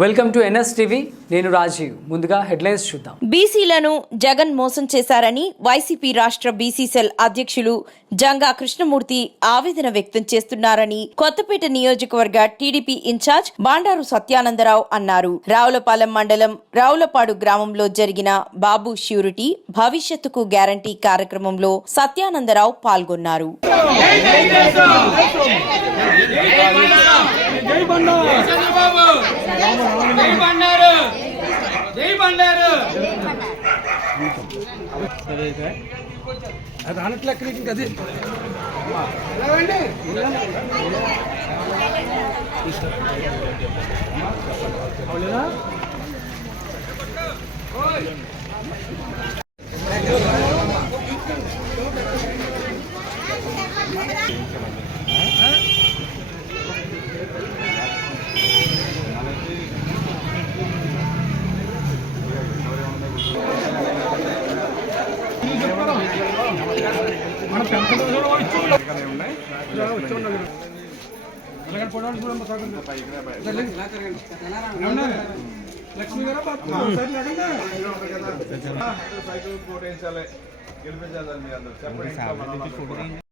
Welcome to NSTV. నేను రాజీవ్. ముందుగా headlines చూద్దాం. బీసీలను జగన్ మోసం చేశారని వైసీపీ రాష్ట్ర బీసీ సెల్ అధ్యక్షులు జంగా కృష్ణమూర్తి ఆవేదన వ్యక్తం చేస్తున్నారని కొత్తపేట నియోజకవర్గ టీడీపీ ఇన్ఛార్జ్ బాండారు సత్యానందరావు అన్నారు. రావులపాలెం మండలం రావులపాడు గ్రామంలో జరిగిన బాబు ష్యూరిటీ భవిష్యత్తుకు గ్యారంటీ కార్యక్రమంలో సత్యానందరావు పాల్గొన్నారు. అది అనట్లెక్క అది లక్ష్మి గారు గెలిపించాలి.